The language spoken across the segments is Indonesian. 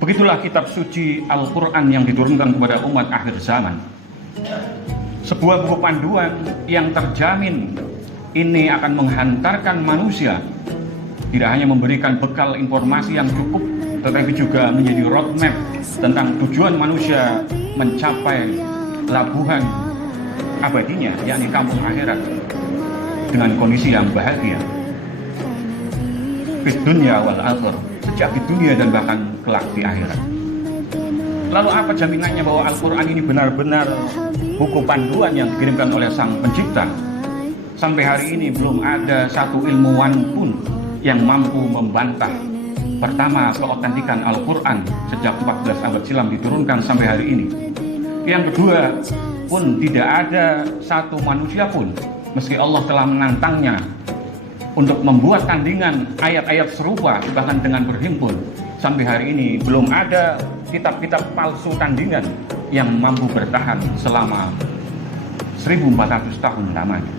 Begitulah kitab suci Al-Quran yang diturunkan kepada umat akhir zaman. Sebuah buku panduan yang terjamin ini akan menghantarkan manusia, tidak hanya memberikan bekal informasi yang cukup, tetapi juga menjadi roadmap tentang tujuan manusia mencapai labuhan abadinya, yakni kampung akhirat, dengan kondisi yang bahagia di dunia wal akhir, sejak di dunia dan bahkan kelak di akhirat. Lalu apa jaminannya bahwa Al-Quran ini benar-benar buku panduan yang dikirimkan oleh Sang Pencipta? Sampai hari ini belum ada satu ilmuwan pun yang mampu membantah pertama keautentikan Al-Quran sejak 14 abad silam diturunkan sampai hari ini. Yang kedua pun tidak ada satu manusia pun, meski Allah telah menantangnya untuk membuat tandingan ayat-ayat serupa bahkan dengan berhimpun, sampai hari ini belum ada kitab-kitab palsu tandingan yang mampu bertahan selama 1400 tahun lamanya.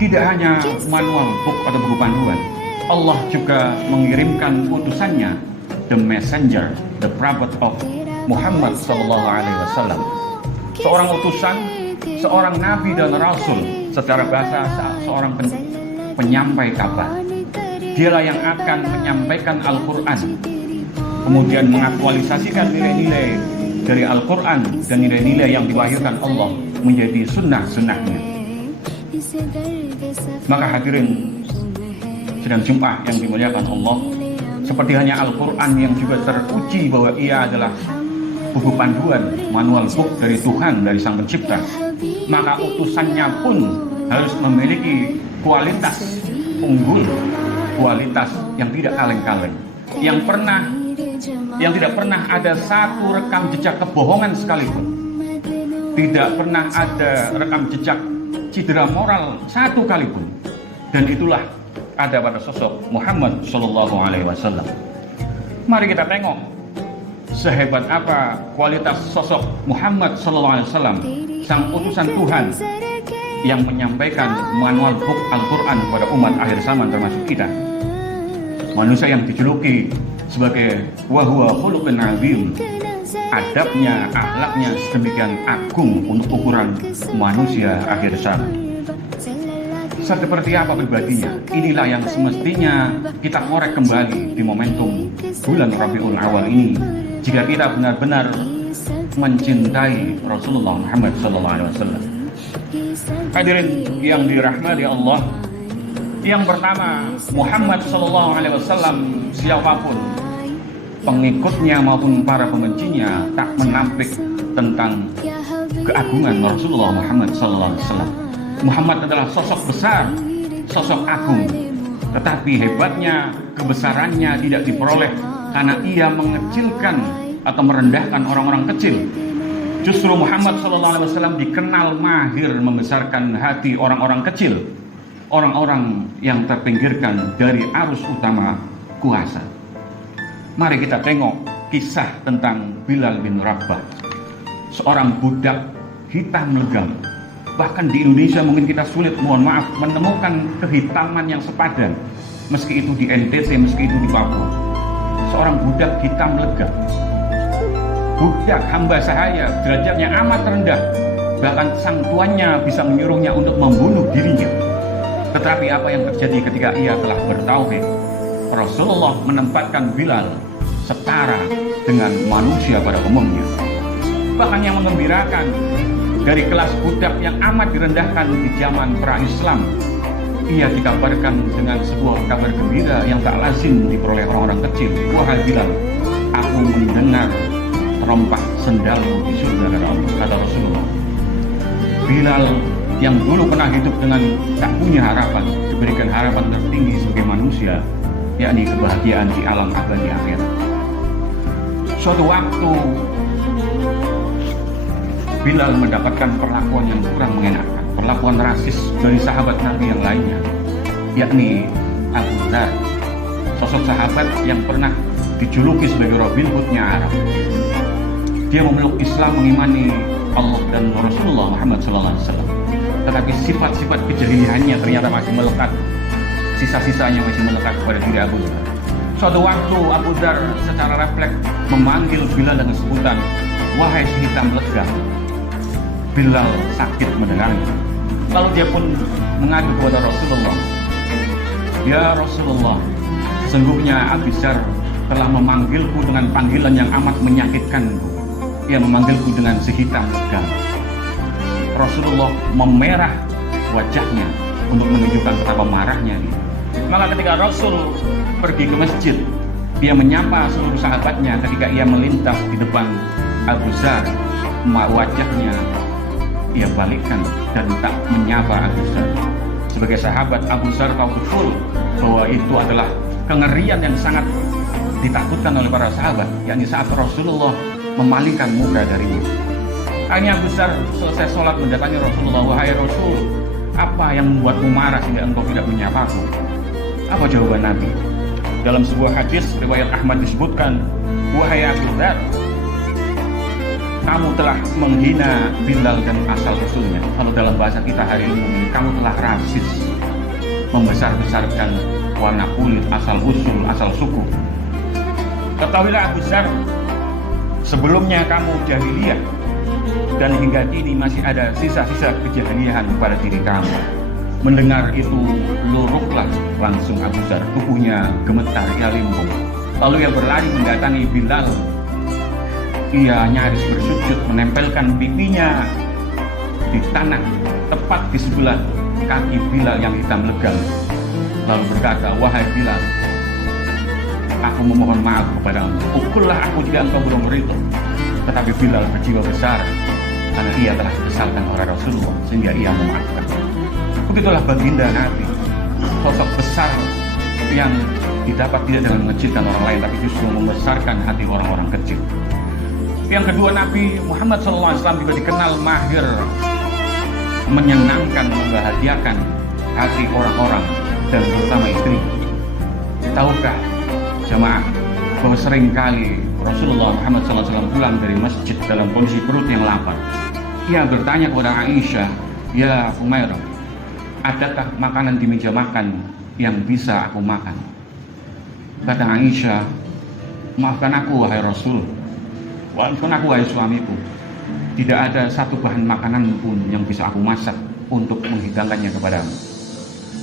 Tidak hanya manual book atau buku panduan, Allah juga mengirimkan utusannya, the messenger, the prophet of Muhammad SAW, seorang utusan, seorang nabi dan rasul, secara bahasa seorang penyampai kabar. Dialah yang akan menyampaikan Al-Quran, kemudian mengaktualisasikan nilai-nilai dari Al-Quran dan nilai-nilai yang diwahyukan Allah menjadi sunnah-sunnahnya. Maka hadirin sidang Jumat yang dimuliakan Allah, seperti hanya Al-Quran yang juga teruji bahwa ia adalah buku panduan, manual book dari Tuhan, dari Sang Pencipta, maka utusannya pun harus memiliki kualitas unggul, kualitas yang tidak kaleng-kaleng, yang tidak pernah ada satu rekam jejak kebohongan sekalipun, tidak pernah ada rekam jejak cedera moral satu kalipun, dan itulah ada pada sosok Muhammad SAW. Mari kita tengok sehebat apa kualitas sosok Muhammad SAW, sang utusan Tuhan yang menyampaikan manual book Al-Quran kepada umat akhir zaman, termasuk kita. Manusia yang dijuluki sebagai wahuwa khuluqun azim, adabnya, akhlaknya sedemikian agung untuk ukuran manusia akhir zaman. Seperti apa pribadinya? Inilah yang semestinya kita korek kembali di momentum bulan Rabiul Awal ini, jika kita benar-benar mencintai Rasulullah Muhammad SAW. Hadirin yang dirahmati Allah, yang pertama, Muhammad SAW, siapapun pengikutnya maupun para pembencinya tak menampik tentang keagungan Rasulullah Muhammad SAW. Muhammad adalah sosok besar, sosok agung, tetapi hebatnya, kebesarannya tidak diperoleh karena ia mengecilkan atau merendahkan orang-orang kecil. Justru Muhammad SAW dikenal mahir membesarkan hati orang-orang kecil, orang-orang yang terpinggirkan dari arus utama kuasa. Mari kita tengok kisah tentang Bilal bin Rabah, seorang budak hitam legam. Bahkan di Indonesia mungkin kita sulit, mohon maaf, menemukan kehitaman yang sepadan, meski itu di NTT, meski itu di Papua. Seorang budak hitam legam, budak hamba sahaya, derajatnya amat rendah, bahkan sang tuannya bisa menyuruhnya untuk membunuh dirinya. Tetapi apa yang terjadi ketika ia telah bertauhid? Rasulullah menempatkan Bilal setara dengan manusia pada umumnya. Bahkan yang mengembirakan, dari kelas budak yang amat direndahkan di zaman pra-Islam, ia dikabarkan dengan sebuah kabar gembira yang tak lazim diperoleh orang-orang kecil. Wahai Bilal, aku mendengar terompah sendalmu di surga, kata Rasulullah. Bilal yang dulu pernah hidup dengan tak punya harapan, diberikan harapan tertinggi sebagai manusia, yakni kebahagiaan di alam abadi akhirat. Suatu waktu Bilal mendapatkan perlakuan yang kurang mengenakan, perlakuan rasis dari sahabat Nabi yang lainnya, yakni Abu Dzar, sosok sahabat yang pernah dijuluki sebagai Robin Hood-nya Arab. Dia memeluk Islam, mengimani Allah dan Rasulullah Muhammad SAW, tetapi sifat-sifat kejahiliannya ternyata masih melekat, sisa-sisanya masih melekat kepada diri Abu Dzar. Suatu waktu Abu Dzar secara refleks memanggil Bilal dengan sebutan, "Wahai si hitam legam." Bilal sakit mendengarnya. Lalu dia pun mengadu kepada Rasulullah, "Ya Rasulullah, sesungguhnya Abu Dzar telah memanggilku dengan panggilan yang amat menyakitkanku. Ia memanggilku dengan si hitam legam." Rasulullah memerah wajahnya untuk menunjukkan betapa marahnya dia. Maka ketika Rasul pergi ke masjid, dia menyapa seluruh sahabatnya. Ketika ia melintas di depan Abu Dzar, wajahnya ia balikkan dan tak menyapa Abu Dzar. Sebagai sahabat, Abu Dzar tahu betul bahwa itu adalah kengerian yang sangat ditakutkan oleh para sahabat, yakni saat Rasulullah memalingkan muka darinya. Akhirnya Abu Dzar selesai sholat mendatangi Rasulullah, "Wahai Rasul, apa yang membuatmu marah sehingga engkau tidak menyapaku?" Apa jawaban Nabi? Dalam sebuah hadis riwayat Ahmad disebutkan, "Wahai Abu Dzar, kamu telah menghina Bilal dan asal-usulnya." Kalau dalam bahasa kita hari ini, kamu telah rasis, membesar-besarkan warna kulit, asal-usul, asal suku. Ketahuilah Abu Dzar, sebelumnya kamu jahiliyah, dan hingga kini masih ada sisa-sisa kejahiliahan pada diri kamu. Mendengar itu, luruklah langsung Abu Dzar, tubuhnya gemetar, ia limbung. Lalu ia berlari mendatangi Bilal. Ia nyaris bersujud, menempelkan pipinya di tanah tepat di sebelah kaki Bilal yang hitam legam. Lalu berkata, "Wahai Bilal, aku memohon maaf kepadamu. Pukullah aku jika engkau belum berito." Tetapi Bilal berjiwa besar karena ia telah dibesarkan oleh Rasulullah, sehingga ia memaafkan. Begitulah baginda Nabi, sosok besar yang didapat tidak dengan mengecilkan orang lain, tapi justru membesarkan hati orang-orang kecil. Yang kedua, Nabi Muhammad SAW juga dikenal mahir menyenangkan, membahagiakan hati orang-orang dan terutama istri. Tahukah jamaah bahwa seringkali Rasulullah Muhammad SAW pulang dari masjid dalam kondisi perut yang lapar. Ia bertanya kepada Aisyah, "Ya Humairah, adakah makanan di meja makan yang bisa aku makan?" Kata Aisyah, "Maafkan aku wahai Rasul, maafkan aku wahai suamiku. Tidak ada satu bahan makanan pun yang bisa aku masak untuk menghidangkannya kepadamu."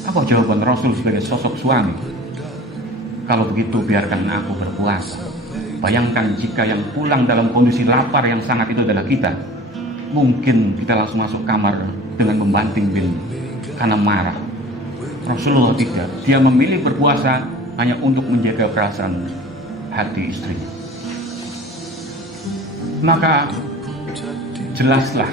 Apa jawaban Rasul sebagai sosok suami? "Kalau begitu biarkan aku berpuasa." Bayangkan jika yang pulang dalam kondisi lapar yang sangat itu adalah kita. Mungkin kita langsung masuk kamar dengan membanting pintu karena marah. Rasulullah tidak. Dia memilih berpuasa hanya untuk menjaga perasaan hati istrinya. Maka jelaslah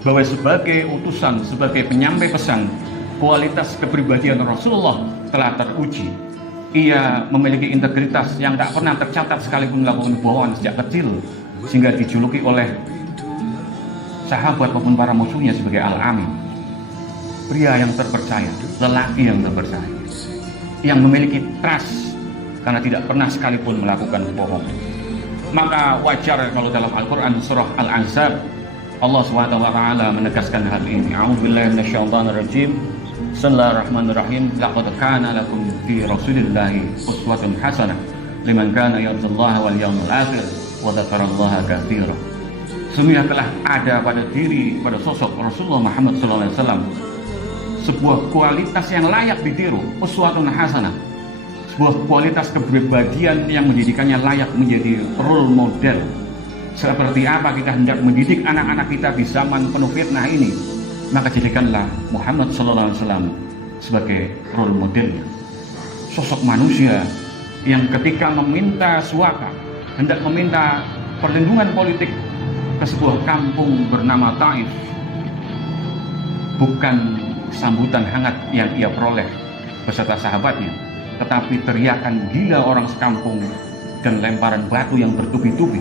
bahwa sebagai utusan, sebagai penyampai pesan, kualitas kepribadian Rasulullah telah teruji. Ia memiliki integritas yang tak pernah tercatat sekalipun melakukan kebohongan sejak kecil, sehingga dijuluki oleh sahabat maupun para musuhnya sebagai Al-Amin. Pria yang terpercaya, lelaki yang terpercaya, yang memiliki trust karena tidak pernah sekalipun melakukan bohong. Maka wajar kalau dalam Al-Quran surah Al-Ahzab Allah SWT menegaskan hal ini. A'udzubillahi minasyaitonirrajim. Bismillahirrahmanirrahim. Laqad kana lakum fi Rasulillahi uswatun hasanah liman kana yarjullaha wal yawmal akhir wa dzakarallaha katsiran. Sesungguhnya telah ada pada sosok Rasulullah Muhammad SAW sebuah kualitas yang layak ditiru, uswatun hasanah, sebuah kualitas kepribadian yang menjadikannya layak menjadi role model. Seperti apa kita hendak mendidik anak-anak kita di zaman penuh fitnah ini, maka jadikanlah Muhammad SAW sebagai role modelnya. Sosok manusia yang ketika meminta suaka, hendak meminta perlindungan politik ke sebuah kampung bernama Taif, bukan sambutan hangat yang ia peroleh beserta sahabatnya, tetapi teriakan gila orang sekampung dan lemparan batu yang bertubi-tubi.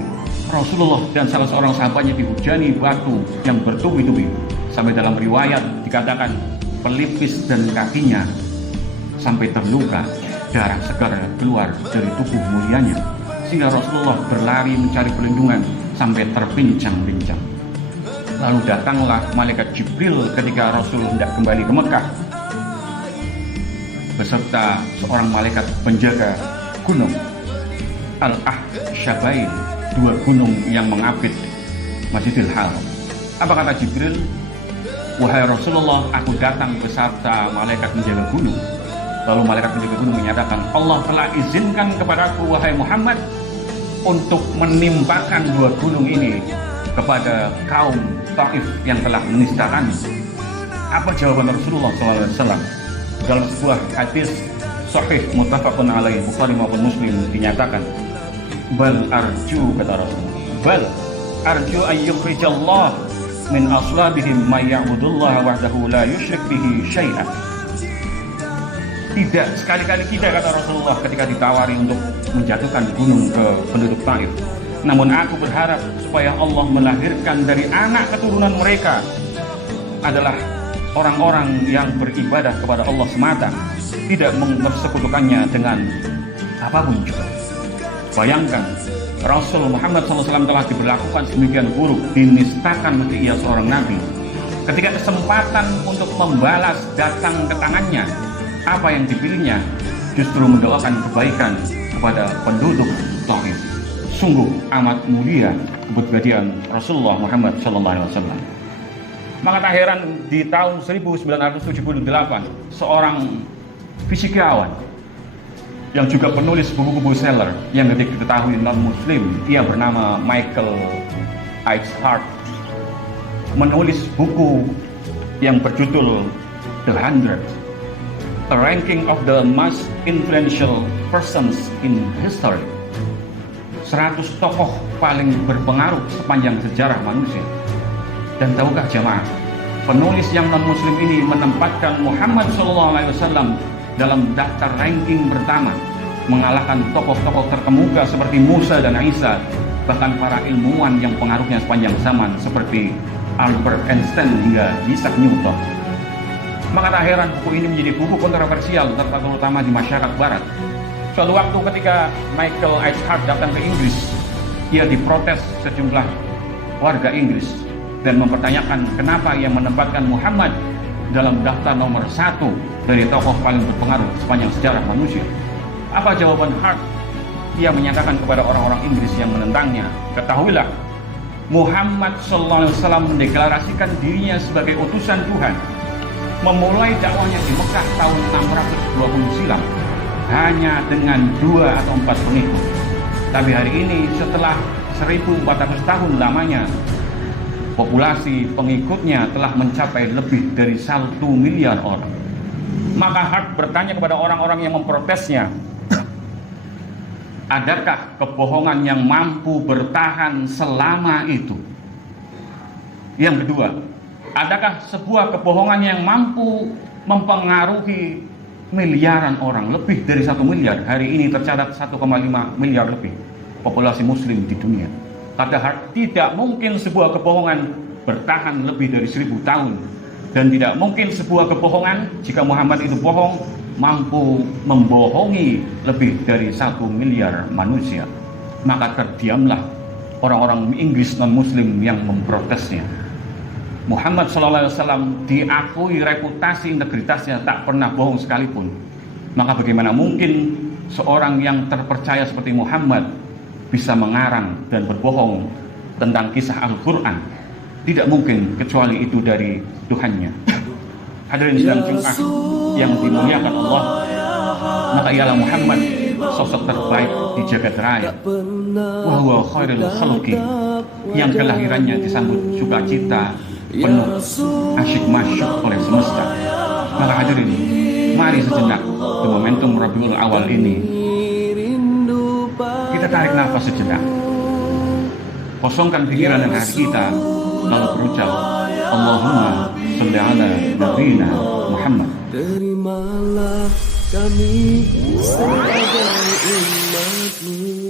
Rasulullah dan salah seorang sahabatnya dihujani batu yang bertubi-tubi, sampai dalam riwayat dikatakan pelipis dan kakinya sampai terluka, darah segar keluar dari tubuh mulianya, sehingga Rasulullah berlari mencari perlindungan sampai terpincang-pincang. Lalu datanglah malaikat Jibril ketika Rasul hendak kembali ke Mekah beserta seorang malaikat penjaga gunung Al-Ahsyabain, dua gunung yang mengapit Masjidil Haram. Apa kata Jibril? Wahai Rasulullah, aku datang beserta malaikat menjaga gunung. Lalu malaikat menjaga gunung menyatakan, Allah telah izinkan kepadaku, wahai Muhammad, untuk menimpakan dua gunung ini kepada kaum Taif yang telah menistakan. Apa jawaban Rasulullah SAW? Dalam sebuah hadis sahih muttafaqun alaih Bukhari maupun Muslim dinyatakan, bal arju, kata Rasulullah, bal arju ayyukhrijallah min aslabihim may ya'budullaha wahdahu la yusyrik bihi syai'an. Tidak sekali-kali kita, kata Rasulullah, ketika ditawari untuk menjatuhkan gunung ke penduduk Taif. Namun aku berharap supaya Allah melahirkan dari anak keturunan mereka adalah orang-orang yang beribadah kepada Allah semata, tidak mempersekutukannya dengan apapun juga. Bayangkan, Rasul Muhammad SAW telah diberlakukan sedemikian buruk, dinistakan meski ia seorang nabi. Ketika kesempatan untuk membalas datang ke tangannya, apa yang dipilihnya? Justru mendoakan kebaikan kepada penduduk Taif. Sungguh amat mulia kepribadian Rasulullah Muhammad SAW. Maka tak heran di tahun 1978 seorang fisikawan yang juga penulis buku-buku bestseller yang diketahui non-muslim, ia bernama Michael Eichhardt, menulis buku yang berjudul The 100, A Ranking of the Most Influential Persons in History, 100 tokoh paling berpengaruh sepanjang sejarah manusia. Dan tahukah jemaah, penulis yang non-muslim ini menempatkan Muhammad SAW dalam daftar ranking pertama, mengalahkan tokoh-tokoh terkemuka seperti Musa dan Isa, bahkan para ilmuwan yang pengaruhnya sepanjang zaman seperti Albert Einstein hingga Isaac Newton. Maka tak heran buku ini menjadi buku kontroversial, terutama di masyarakat barat. Suatu waktu ketika Michael Eichhardt datang ke Inggris, ia diprotes sejumlah warga Inggris dan mempertanyakan kenapa ia menempatkan Muhammad dalam daftar nomor 1 dari tokoh paling berpengaruh sepanjang sejarah manusia. Apa jawaban Hart? Ia menyatakan kepada orang-orang Inggris yang menentangnya, ketahuilah, Muhammad SAW mendeklarasikan dirinya sebagai utusan Tuhan, memulai dakwahnya di Mekah tahun 620 silam hanya dengan 2 atau 4 pengikut. Tapi hari ini setelah 1400 tahun lamanya, populasi pengikutnya telah mencapai lebih dari 1 miliar orang. Maka Hart bertanya kepada orang-orang yang memprotesnya, adakah kebohongan yang mampu bertahan selama itu? Yang kedua, adakah sebuah kebohongan yang mampu mempengaruhi miliaran orang, lebih dari 1 miliar? Hari ini tercatat 1,5 miliar lebih populasi muslim di dunia. Kata Hart, tidak mungkin sebuah kebohongan bertahan lebih dari 1000 tahun. Dan tidak mungkin sebuah kebohongan, jika Muhammad itu bohong, mampu membohongi lebih dari 1 miliar manusia. Maka terdiamlah orang-orang Inggris non-muslim yang memprotesnya. Muhammad SAW diakui reputasi integritasnya, tak pernah bohong sekalipun. Maka bagaimana mungkin seorang yang terpercaya seperti Muhammad bisa mengarang dan berbohong tentang kisah Al-Quran? Tidak mungkin, kecuali itu dari Tuhannya. Hadirin sidang Jumat yang dimuliakan Allah, maka ialah Muhammad sosok terbaik di jagat raya. Wa huwa khairul khalqi, yang kelahirannya disambut sukacita, penuh asyik masyuk oleh semesta. Maka hadirin, mari sejenak di momentum Rabiul Awal ini kita tarik nafas sejenak, kosongkan pikiran dan hati kita, lalu berucap, Allahumma sholli ala nabiyina Muhammad. Terimalah kami sebagai umatmu.